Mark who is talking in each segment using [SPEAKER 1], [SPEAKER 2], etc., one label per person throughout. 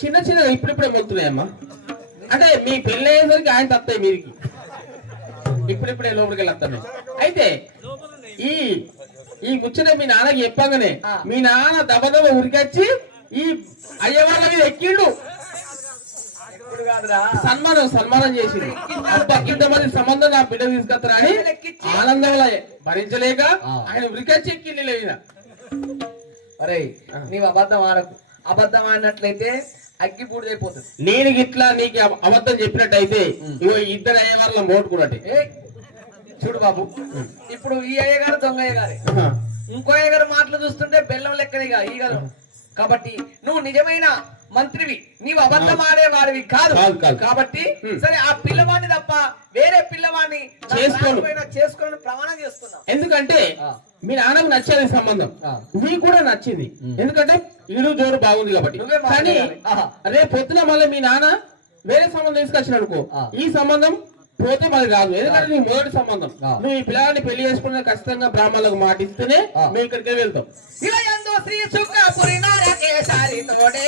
[SPEAKER 1] చిన్న చిన్న ఇప్పుడిప్పుడే మొలుతున్నాయమ్మా అంటే మీ పెళ్ళి అయ్యేసరికి ఆయన తత్తాయి మీరికి. ఇప్పుడిప్పుడే లోపలికి వెళ్ళొస్తాను అయితే ఈ ఈ ముచ్చట మీ నాన్నకి చెప్పగానే. మీ నాన్న దబదబ ఉరికొచ్చి ఈ అయ్య వాళ్ళ మీద ఎక్కిండు. సన్మానం సన్మానం చేసిండు. అబ్బా ఇంతమంది సంబంధం నా బిడ్డ తీసుకొస్తారా అని. ఆనందంలో భరించలేక. ఆయన ఉరికొచ్చి ఎక్కిండు లేవిన
[SPEAKER 2] అరే. నీవు అబద్ధం ఆడకు. అబద్ధం ఆడినట్లయితే అగ్గి బూడిదైపోతుంది.
[SPEAKER 1] నేను గిట్లా నీకు అబ- అబద్ధం చెప్పినట్టయితే. ఇగో ఇద్దరు అయ్యే వాళ్ళ మోటుకున్నట్టే.
[SPEAKER 2] ఏ చూడు బాబు. ఇప్పుడు ఈ అయ్యగారు దొంగ అయ్యగారే. ఇంకో అయ్యగారు మాటలు చూస్తుంటే బెల్లం లెక్కనిగా ఈగలు. కాబట్టి నువ్వు నిజమైన మంత్రివి నీవు అబద్ధం ఆడేవాడివి కాదు. కాబట్టి. సరే ఆ పిల్లవాడిని తప్ప వేరే పిల్లవాడిని నా
[SPEAKER 1] చేసుకోను.
[SPEAKER 2] ప్రాణమైనా చేసుకోని ప్రమాణం చేసుకున్నాం
[SPEAKER 1] ఎందుకంటే. మీ నాన్నకు నచ్చేది సంబంధం. నీకు కూడా నచ్చింది. ఎందుకంటే ఇరు జోరు బాగుంది కాబట్టి కానీ. రేపు పొద్దున మళ్ళీ మీ నాన్న వేరే సంబంధం తీసుకొచ్చిన అనుకో. ఈ సంబంధం పోతే మరి రాదు. ఎందుకంటే నీ మొదటి సంబంధం. నువ్వు ఈ పిల్లగాన్ని పెళ్ళి చేసుకున్న ఖచ్చితంగా బ్రాహ్మణులకు మాటిస్తేనే
[SPEAKER 2] ఆ.
[SPEAKER 1] మేము ఇక్కడికి వెళ్తాం.
[SPEAKER 2] శ్రీ శుక్రపురి నారకేశారి తోడే.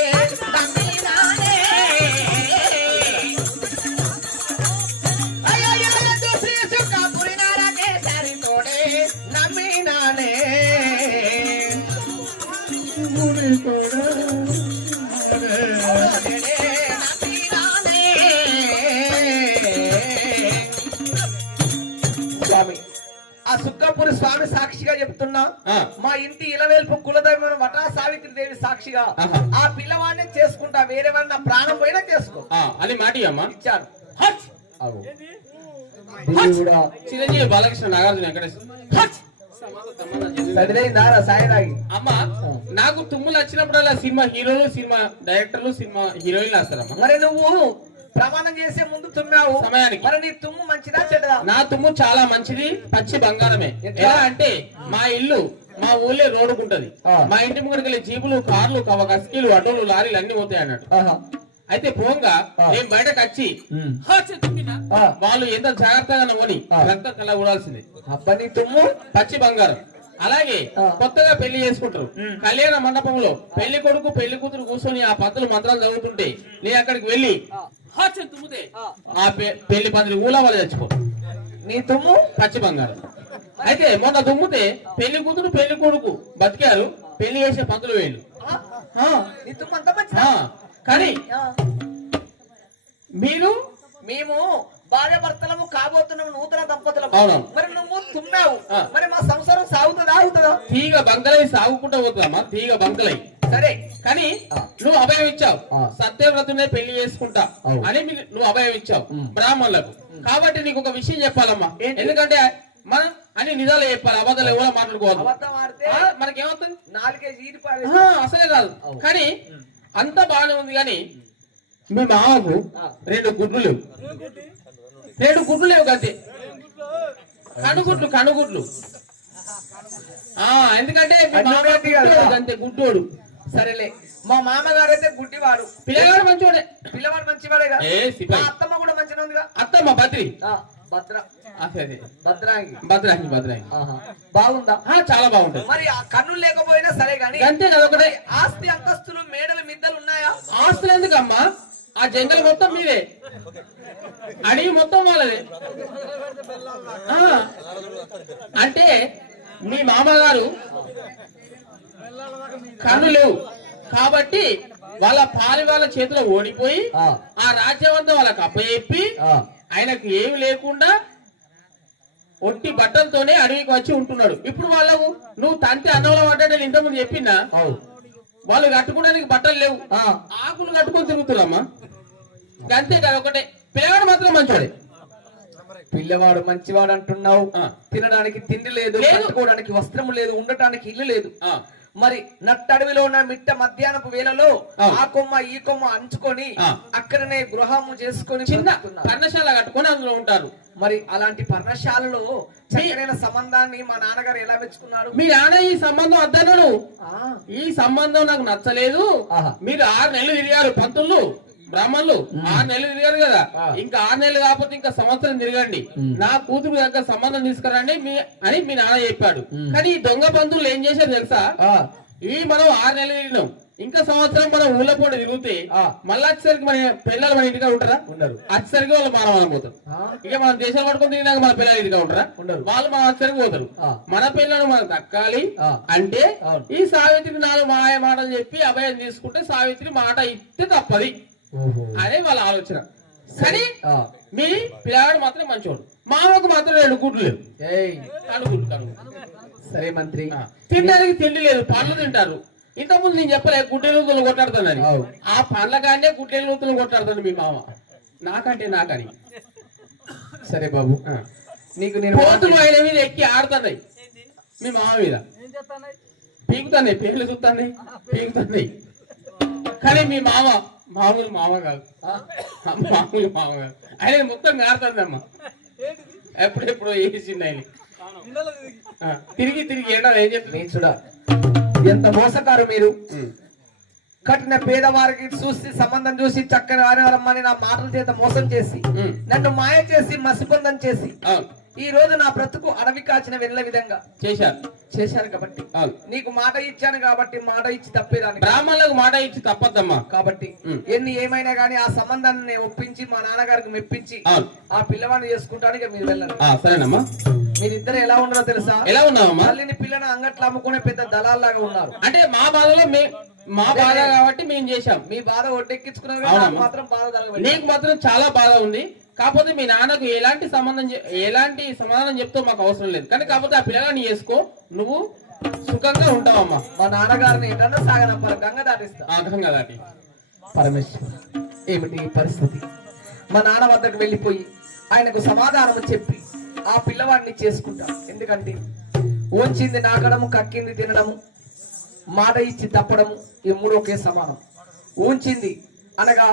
[SPEAKER 2] మా ఇంటి ఇలవేల్పు కులదైవం వటా సావిత్రి దేవి సాక్షిగా. ఆ పిల్లవాడిని చేసుకుంటా. వేరే వాడిని నా ప్రాణం పోయినా చేసుకో.
[SPEAKER 1] ఆ, అని మాట
[SPEAKER 2] కూడా
[SPEAKER 1] చిరంజీవి బాలకృష్ణ నాగార్జున వెంకటేశ్వర హచ్!
[SPEAKER 2] సరిదైందారా సాయిరాగి
[SPEAKER 1] అమ్మా నాకు తుమ్ములు వచ్చినప్పుడల్లా సినిమా హీరోలు సినిమా డైరెక్టర్లు సినిమా హీరోయిన్లు వస్తారమ్మా
[SPEAKER 2] మరి నువ్వు ప్రమాణం చేసే ముందు తుమ్మావు
[SPEAKER 1] సమయానికి.
[SPEAKER 2] మరి నీ తుమ్ము మంచిదా చెడ్డదా
[SPEAKER 1] నా తుమ్ము చాలా మంచిది పచ్చి బంగారమే? ఎలా అంటే మా ఇల్లు మా ఊళ్ళే రోడ్డుకుంటది
[SPEAKER 2] ఆ.
[SPEAKER 1] మా ఇంటి ముంగడికి వెళ్ళి జీపులు కార్లు కస్కీలు ఆటోలు లారీలు అన్ని పోతాయి అన్నట్టు
[SPEAKER 2] ఆహా.
[SPEAKER 1] అయితే పోంగా. నేను బయటకు వచ్చి. వాళ్ళు ఎంత జాగ్రత్తగా నవ్వని. రక్తం కల్లా ఊడాల్సిందే
[SPEAKER 2] అబ్బా నీ తుమ్ము
[SPEAKER 1] పచ్చి బంగారం అలాగే. కొత్తగా పెళ్ళి చేసుకుంటారు. కళ్యాణ మండపంలో పెళ్ళి కొడుకు పెళ్ళి కూతురు కూర్చొని ఆ పత్తులు మంత్రాలు చదువుతుంటే నేను అక్కడికి వెళ్ళి "హా, చే తుమ్మితే?" ఆ. పెళ్ళి పందిరి ఊలా వాళ్ళు చచ్చిపో.
[SPEAKER 2] నీ తుమ్ము?
[SPEAKER 1] పచ్చి బంగారం. అయితే మొన్న దుమ్ముతే పెళ్ళి కూతురు పెళ్ళి కొడుకు బతికారు పెళ్ళి చేసే పంతులు వేళ్ళు.
[SPEAKER 2] నీ
[SPEAKER 1] ఆ, కానీ. మీరు
[SPEAKER 2] మేము భార్య భర్తలము కాబోతున్నాము నూతన దంపతులము. మరి నువ్వు తుమ్మావు. మరి మా సంసారం సాగుతుందా ఆగుతుందా
[SPEAKER 1] తీగ బంకలై సాగుకుంటా పోతుందమ్మా తీగ బంకలై
[SPEAKER 2] సరే
[SPEAKER 1] కానీ. నువ్వు అభయం ఇచ్చావు. సత్యవ్రతునే పెళ్ళి చేసుకుంటా. అని నువ్వు అభయం ఇచ్చావు. బ్రాహ్మణులకు కాబట్టి నీకు ఒక విషయం చెప్పాలమ్మా
[SPEAKER 2] ఏంటి?
[SPEAKER 1] ఎందుకంటే మనం అన్ని నిజాలు చెప్పాలి అబద్ధాలు ఎవరో మాట్లాడుకోవద్దు
[SPEAKER 2] అబద్ధం ఆడితే
[SPEAKER 1] ఆ, మనకేమవుతుంది
[SPEAKER 2] నాలుగే జీడి పారే
[SPEAKER 1] ఆహా, అసలే కాదు. కానీ అంత బాగానే ఉంది కానీ మీ మామకు. రెండు గుడ్లు లేవు రెండు గుడ్లు లేవు గంతే కనుగుడ్లు కనుగుడ్లు. ఆ ఎందుకంటే
[SPEAKER 2] కదా.
[SPEAKER 1] గుడ్డోడు.
[SPEAKER 2] సరేలే. మా మామగారు అయితే గుడ్డివాడు
[SPEAKER 1] పిల్లగాడు మంచోడే.
[SPEAKER 2] పిల్లవాడు మంచివాడేగా?
[SPEAKER 1] ఏ
[SPEAKER 2] మా
[SPEAKER 1] సిపాయి
[SPEAKER 2] అత్తమ్మ కూడా మంచిగా ఉందిగా?
[SPEAKER 1] అత్తమ్మ బద్రి.
[SPEAKER 2] ఆ, భద్ర. భద్రాంగి.
[SPEAKER 1] భద్రాంగి భద్రాంగి.
[SPEAKER 2] బాగుందా?
[SPEAKER 1] చాలా బాగుంటది.
[SPEAKER 2] మరి ఆ కన్నులు లేకపోయినా సరే గాని
[SPEAKER 1] అంతే కదా ఒకటే.
[SPEAKER 2] ఆస్తి అంతస్తులు మేడలు మిద్దలు ఉన్నాయా?
[SPEAKER 1] ఆస్తులు ఎందుకమ్మా? ఆ జంగల్ మొత్తం మీదే అడవి మొత్తం వాళ్ళదే అంటే మీ మామగారు కన్ను లేవు కాబట్టి వాళ్ళ పాలి వాళ్ళ చేతిలో ఓడిపోయి
[SPEAKER 2] ఆ.
[SPEAKER 1] రాజ్యం అంతా వాళ్ళకి అప్పచెప్పి. ఆయనకు ఏమి లేకుండా ఒట్టి బట్టలతోనే అడవికి వచ్చి ఉంటున్నాడు ఇప్పుడు వాళ్ళకు నువ్వు తంతి అన్నంలో పడ్డా ఇంతకుముందు చెప్పినా. వాళ్ళు కట్టుకోవడానికి బట్టలు లేవు. ఆకులు కట్టుకొని తిరుగుతున్నామ్మా అంతే కదా ఒకటే పిల్లగాడు మాత్రం మంచోడే
[SPEAKER 2] పిల్లవాడు మంచివాడు అంటున్నావు. తినడానికి తిండి లేదు. కట్టుకోవడానికి వస్త్రం లేదు ఉండటానికి ఇల్లు లేదు మరి నట్టడవిలో ఉన్న మిట్ట మధ్యాహ్నపు వేళలో
[SPEAKER 1] ఆ.
[SPEAKER 2] కొమ్మ ఈ కొమ్మ అంచుకొని. అక్కడనే గృహము చేసుకొని
[SPEAKER 1] చిన్న. పర్ణశాల కట్టుకొని అందులో ఉంటారు
[SPEAKER 2] మరి అలాంటి పర్ణశాలలో చక్కనైన సంబంధాన్ని మా నాన్నగారు ఎలా మెచ్చుకున్నారు
[SPEAKER 1] మీ నాన్న ఈ సంబంధం వద్దన్నాడు
[SPEAKER 2] ఆ,
[SPEAKER 1] ఈ సంబంధం నాకు నచ్చలేదు
[SPEAKER 2] ఆహా.
[SPEAKER 1] మీరు ఆరు నెలలు తిరిగారు పంతులు బ్రాహ్మణులు ఆరు నెలలు తిరిగారు కదా
[SPEAKER 2] ఆ.
[SPEAKER 1] ఇంకా ఆరు నెలలు కాకపోతే ఇంకా సంవత్సరం తిరగండి. నా కూతురు దగ్గర సంబంధం తీసుకురండి మీ అని మీ నాన్న చెప్పాడు. కానీ ఈ దొంగ బంధువులు ఏం చేశారు తెలుసా
[SPEAKER 2] ఆ,
[SPEAKER 1] ఈ మనం ఆరు నెలలు తిరిగినాం ఇంకా సంవత్సరం మనం ఊళ్ళో పూట తిరిగితే
[SPEAKER 2] ఆ.
[SPEAKER 1] మళ్ళీ వచ్చేసరికి మన పిల్లలు మన ఇంటిగా ఉంటారా
[SPEAKER 2] ఉండరు
[SPEAKER 1] వచ్చేసరికి వాళ్ళు మానవం పోతారు
[SPEAKER 2] ఆ,
[SPEAKER 1] ఇక మన దేశాలు పట్టుకుని తిరిగినాక మన పిల్లలు ఇంటిగా ఉంటారా
[SPEAKER 2] ఉండరు.
[SPEAKER 1] వాళ్ళు మన వచ్చేసరికి పోతారు
[SPEAKER 2] ఆ.
[SPEAKER 1] మన పిల్లలు మనకు దక్కాలి
[SPEAKER 2] ఆ.
[SPEAKER 1] అంటే. ఈ సావిత్రి నాలుగు మాయ మాటలు చెప్పి అభయం తీసుకుంటే సావిత్రి మాట ఇస్తే తప్పది. అదే వాళ్ళ ఆలోచన. కానీ
[SPEAKER 2] ఆ,
[SPEAKER 1] మీ పిల్లవాడు మాత్రం మంచోడు. మామకు మాత్రం రెండు గుడ్లు లేవు.
[SPEAKER 2] సరే మంత్రి.
[SPEAKER 1] తినడానికి తిండి లేదు పండ్లు తింటారు. ఇంతకుముందు నేను చెప్పలే గుడ్డెలుతులు కొట్టాడుతానని
[SPEAKER 2] అవు.
[SPEAKER 1] ఆ పండ్ల కాంటే గుడ్డెలుతులు కొట్టాడుతాను మీ మామ? నాకంటే నాకని.
[SPEAKER 2] సరే బాబు. నీకు నేను
[SPEAKER 1] కోతులు ఆయన మీద ఎక్కి ఆడుతున్నాయి. మీ మామ మీద. పీకుతాయి పేర్లు చూస్తాయి పీకుతాయి కానీ మీ మామ మామూలు మామ కాదు. మామూలు మామ కాదు. ఆయన మొత్తం కారుతుందమ్మా. ఎప్పుడెప్పుడు వేసింది ఆయన. తిరిగి తిరిగి ఏడా ఏం చెప్తుంది
[SPEAKER 2] నేను చూడ ఎంత మోసకారు మీరు. కట్టిన పేదవారికి చూసి సంబంధం చూసి చక్కని వారమ్మని నా మాటల చేత మోసం చేసి. నన్ను మాయ చేసి మసిపొందం చేసి ఈ రోజు నా బ్రతుకు అడవి కాచిన వెళ్ళ విధంగా.
[SPEAKER 1] చేశారు
[SPEAKER 2] చేశాను కాబట్టి నీకు మాట ఇచ్చాను కాబట్టి మాట ఇచ్చి తప్పేదాన్ని
[SPEAKER 1] బ్రాహ్మణులకు మాట ఇచ్చి తప్పద్దమ్మా.
[SPEAKER 2] కాబట్టి. ఎన్ని ఏమైనా గానీ ఆ సంబంధాన్ని నేను ఒప్పించి మా నాన్నగారికి మెప్పించి ఆ పిల్లవాడిని చేసుకుంటాను ఇక మీరు వెళ్ళండి.
[SPEAKER 1] ఆ, సరేనమ్మా.
[SPEAKER 2] మీరిద్దరు ఎలా ఉన్నారో తెలుసా?
[SPEAKER 1] ఎలా ఉన్నావమ్మా?
[SPEAKER 2] తల్లిని పిల్లని అంగట్లో అమ్ముకునే పెద్ద దళాల్లాగా ఉన్నారు.
[SPEAKER 1] అంటే మా బాధలో మే మా బాధ కాబట్టి మేము చేశాం.
[SPEAKER 2] మీ బాధ ఒడ్డెక్కించుకున్నారు మాత్రం బాధ.
[SPEAKER 1] నీకు మాత్రం చాలా బాధ ఉంది. కాకపోతే మీ నాన్నకు ఎలాంటి సంబంధం ఎలాంటి సమాధానం చెప్తే మాకు అవసరం లేదు. కానీ కాకపోతే ఆ పిల్లగాని చేసుకో నువ్వు సుఖంగా ఉంటావమ్మా.
[SPEAKER 2] మా నాన్నగారిని ఏంటన్నా సాగనంపారు గంగ దాటిస్తా.
[SPEAKER 1] అర్థం కదా అది
[SPEAKER 2] పరమేశ్వర ఏమిటి ఈ పరిస్థితి? మా నాన్న వద్దకు వెళ్ళిపోయి ఆయనకు సమాధానం చెప్పి ఆ పిల్లవాడిని చేసుకుంటా. ఎందుకంటే ఉంచింది నాకడము కక్కింది తినడము మాట ఇచ్చి తప్పడము ఈ మూడు ఒకే సమానం. ఉంచింది అనగా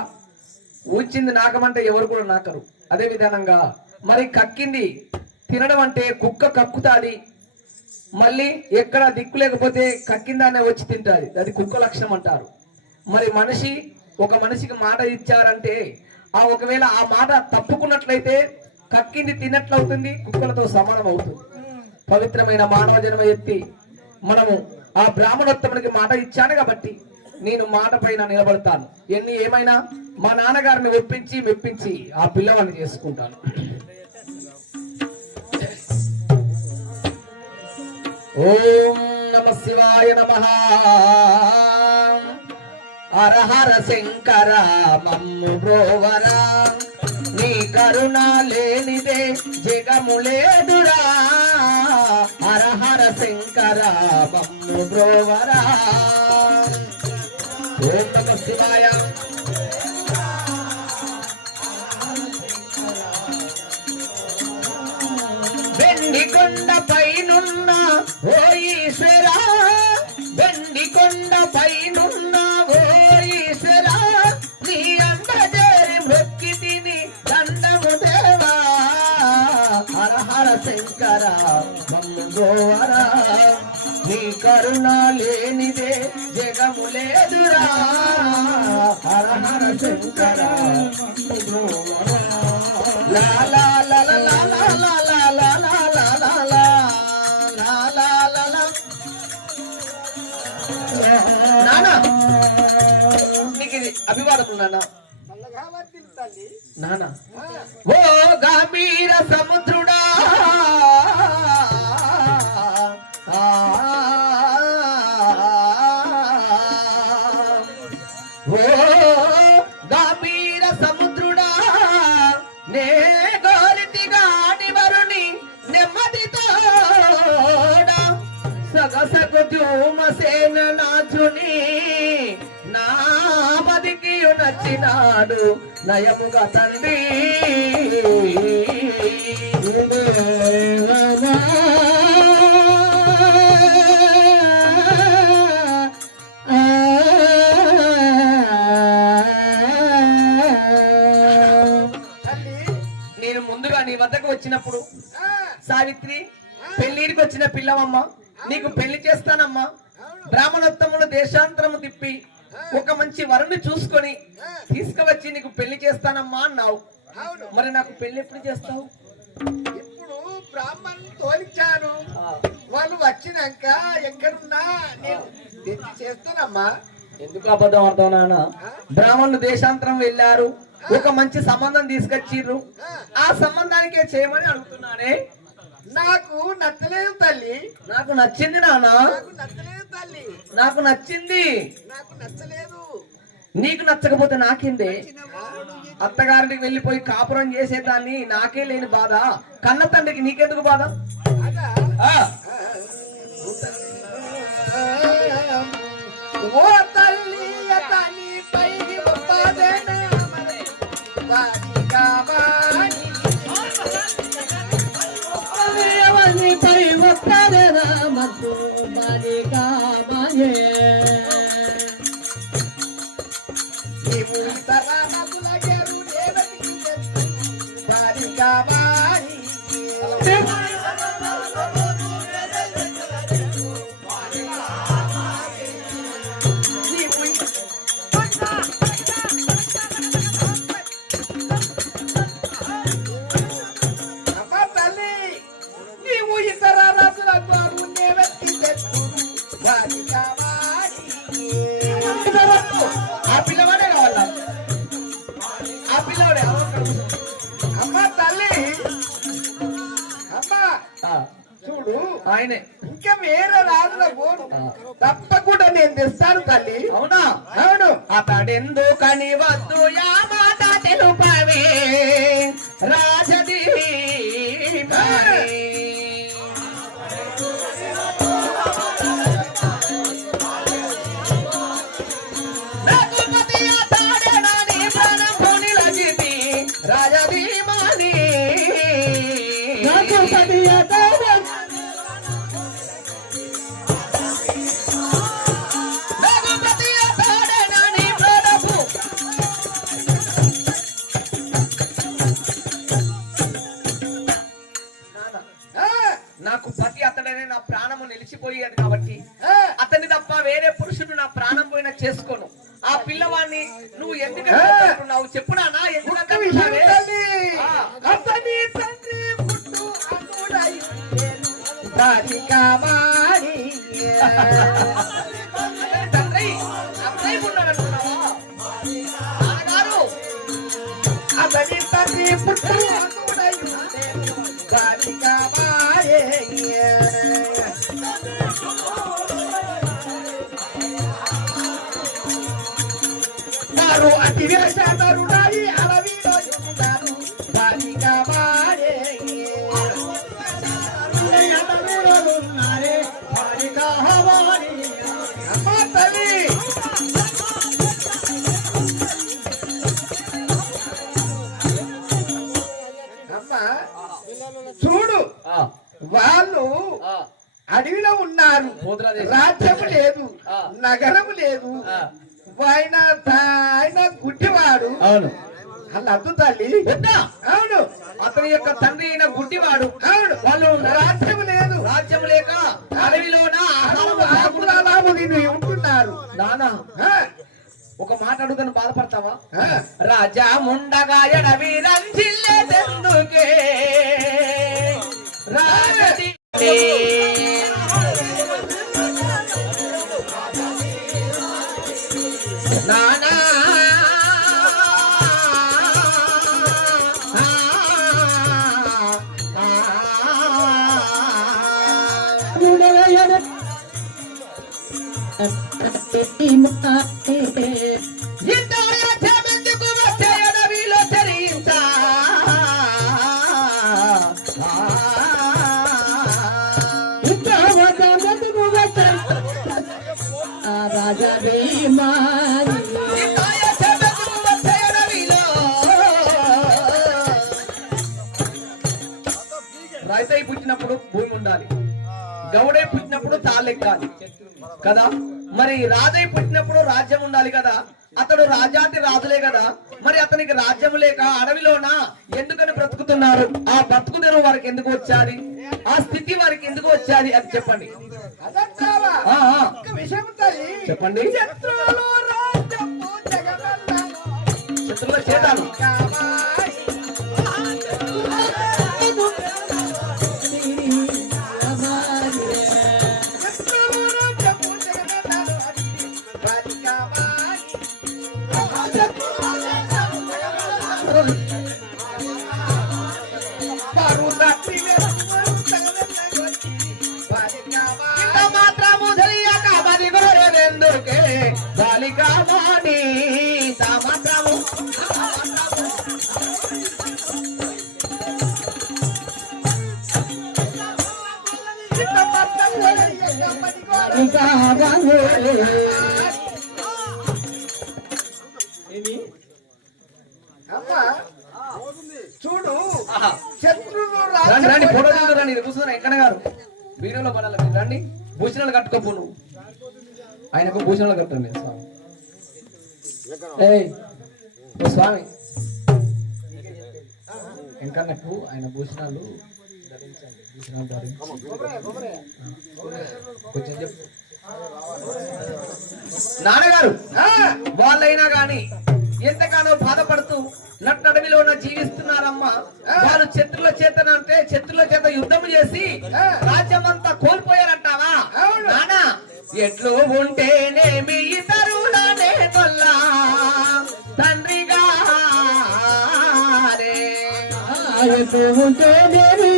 [SPEAKER 2] వచ్చింది నాకమంటే ఎవరు కూడా నాకరు. అదే విధానంగా మరి కక్కింది తినడం అంటే కుక్క కక్కుతాది. మళ్ళీ ఎక్కడ దిక్కు లేకపోతే కక్కిందానే వచ్చి తింటుంది. అది కుక్క లక్షణం అంటారు. మరి మనిషి ఒక మనిషికి మాట ఇచ్చారంటే ఆ ఒకవేళ ఆ మాట తప్పుకున్నట్లయితే కక్కింది తిన్నట్లు అవుతుంది కుక్కలతో సమానం అవుతుంది. పవిత్రమైన మానవ జన్మ ఎత్తి మనము ఆ బ్రాహ్మణోత్తమునికి మాట ఇచ్చాను కాబట్టి నేను మాట పైన నిలబడతాను. ఎన్ని ఏమైనా మా నాన్నగారిని ఒప్పించి మెప్పించి ఆ పిల్లవాడిని చేసుకుంటాను. ఓం నమ శివాయ నమ. అరహర శంకర మమ్ము బ్రోవరా నీ కరుణ లేనిదే జగము లేదురా. హర హర శంకర మమ్ము బ్రోవరా ఓం నమ శివాయ. వెండి కొండ పైనున్న ఓ ఈశ్వర వెండి కొండ పైనున్న ఓ ఈశ్వర నీ అంబజేరి మొక్కి తిని దండము దేవా. హర హర శంకర మమ్ము గోవరా నీ కరుణ లేనిదే జగము లేదురా హర హర శంకర అభివాదం నానా ఓ గంభీర సముద్ర నచ్చినాడు నయముగా తండ్రి. నేను ముందుగా నీ వద్దకు వచ్చినప్పుడు సావిత్రి పెళ్ళిడికి వచ్చిన పిల్లవమ్మ నీకు పెళ్ళి చేస్తానమ్మా. బ్రాహ్మణోత్తములు దేశాంతరము తిప్పి ఒక మంచి వరుణ్ణి చూసుకొని తీసుకువచ్చి నీకు పెళ్ళి చేస్తానమ్మా అన్నావు. మరి నాకు పెళ్ళి ఎప్పుడు చేస్తావు?
[SPEAKER 3] ఇప్పుడు బ్రాహ్మణులు తోలిచ్చాను. వాళ్ళు వచ్చినాక ఎక్కడున్నా నేను చేస్తానమ్మా.
[SPEAKER 2] ఎందుకు అబద్ధం అర్థం నాన్న? బ్రాహ్మణులు దేశాంతరం వెళ్ళారు. ఒక మంచి సంబంధం తీసుకొచ్చిర్రు. ఆ సంబంధానికే చేయమని అడుగుతున్నానే.
[SPEAKER 3] నాకు నచ్చలేదు తల్లి.
[SPEAKER 2] నాకు నచ్చింది నాన్న.
[SPEAKER 3] నాకు నచ్చలేదు తల్లి.
[SPEAKER 2] నాకు నచ్చింది.
[SPEAKER 3] నాకు నచ్చలేదు.
[SPEAKER 2] నీకు నచ్చకపోతే నాకిందే. అత్తగారికి వెళ్ళిపోయి కాపురం చేసేదాన్ని నాకే లేని బాధ. కన్న తండ్రికి నీకెందుకు బాధ?
[SPEAKER 3] ఓ
[SPEAKER 2] పురుషుడు నా ప్రాణం పోయినా చేసుకోను. ఆ పిల్లవాడిని నువ్వు ఎందుకు చెప్పు నాన్న ఎందుకు
[SPEAKER 3] అద్దు తల్లి? అవును.
[SPEAKER 2] అతని యొక్క తండ్రి అయిన గుడ్డివాడు.
[SPEAKER 3] అవును.
[SPEAKER 2] వాళ్ళు
[SPEAKER 3] రాజ్యము లేదు.
[SPEAKER 2] రాజ్యం లేక అడవిలోన
[SPEAKER 3] తిని ఉంటున్నారు.
[SPEAKER 2] నానా ఒక మాట అడుగుతాను బాధపడతావా. రాజా ముండగా ఎడవి రైతై పుట్టినప్పుడు భూమి ఉండాలి. గౌడై పుట్టినప్పుడు తాళెక్కాలి కదా? మరి రాజై పుట్టినప్పుడు రాజ్యం ఉండాలి కదా? అతడు రాజాతి రాజులే కదా? మరి అతనికి రాజ్యం లేక అడవిలోన? ఎందుకని బ్రతుకుతున్నారు? ఆ బ్రతుకు తెరువు వారికి ఎందుకు వచ్చాది? ఆ స్థితి వారికి ఎందుకు వచ్చాది అని చెప్పండి. చెప్పండి.
[SPEAKER 3] శత్రువుల
[SPEAKER 2] చేతాను రండి భూషణాలు కట్టుకోపు నువ్వు. ఆయనకు భూషణాలు కట్టండి స్వామి. స్వామి. ఎంకన్నకు ఆయన భూషణాలు ధరించండి భూషణాలు ధరించి కొంచెం చెప్పు. నాన్నగారు వాళ్ళైనా గాని ఎంతగానో బాధపడుతూ నట్టడవిలోన జీవిస్తున్నారమ్మా. వాళ్ళు శత్రుల చేతన అంటే శత్రుల చేత యుద్ధం చేసి రాజ్యమంతా కోల్పోయారంటావా నానా ఎట్లు ఉంటేనేమి ఇతరులనే కొల్లా. తండ్రిగా
[SPEAKER 4] ఆయతో ఉంటే దేవి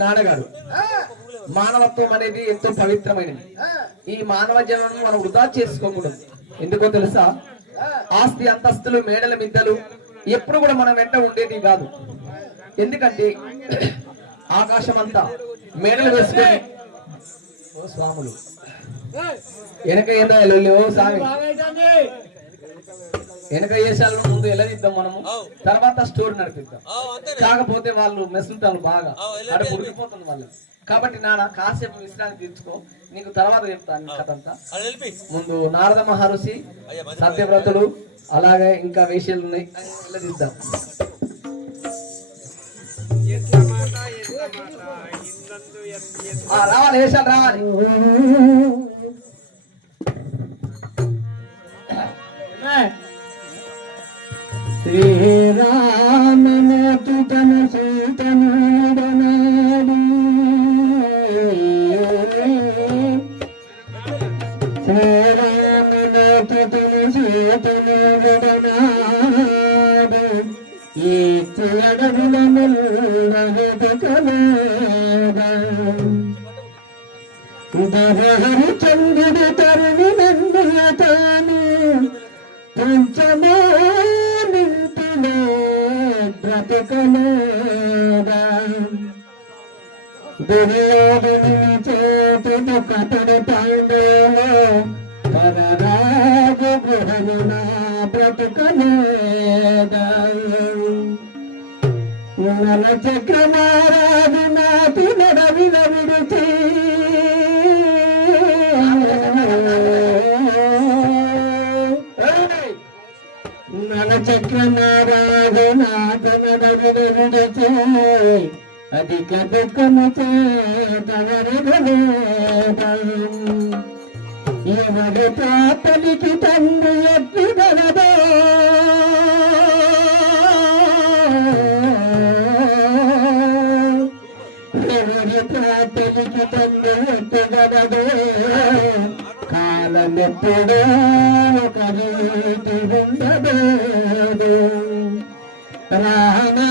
[SPEAKER 2] నాన్నగారు మానవత్వం అనేది ఎంతో పవిత్రమైనది. ఈ మానవ జన్మను మనం వృధా చేసుకోకూడదు. ఎందుకో తెలుసా? ఆస్తి అంతస్తులు మేడల మిద్దలు ఎప్పుడు కూడా మనం వెంట ఉండేది కాదు. ఎందుకంటే ఆకాశం అంతా మేడలు వేసుకొని ఓ స్వాములు. వెనక ఏందో లొల్లి, ఓ స్వామి వెనక వేసాలను ముందు ఎల్లదిద్దాం మనము. తర్వాత స్టోర్ నడిపిద్దాం. కాకపోతే వాళ్ళు మెసులుతారు బాగా. అక్కడ ఉడికిపోతుంది వాళ్ళు. కాబట్టి నాన్న కాసేపు విశ్రాంతి తీర్చుకో. నీకు తర్వాత చెప్తాను ఈ కథ అంతా. ముందు నారద మహర్షి సత్యవ్రతుడు అలాగే ఇంకా వేషాలు ఉన్నాయి వెళ్ళదిద్దాం రావాలి వేషాలు రావాలి.
[SPEAKER 4] శ్రీరామన తుతను సూతనుడనాడు శ్రీరామన తుతను ఈ అడవుల ఉదహరి చంద్రుడు తరుణి నందుతాను పంచమో నింపులో బ్రతకలేదా దుర్యోధని చేతుడు కథడు పాండవులు పరరాజు గుహను నా బ్రతకలేదా నల చక్రమారాజు నాటి నడవిన విడిచి. నల చక్రమారాజు నాట నడవిన విడిచి. అధిక దుఃఖము చేతవరగలేదు ఎవరి పాపలికి తండ్రి ఎట్లు గలదో ఎవరి పాపలికి తండ్రి ఎట్లు గలదో కాలమెప్పుడో ఒక రీతి ఉండదు. రానా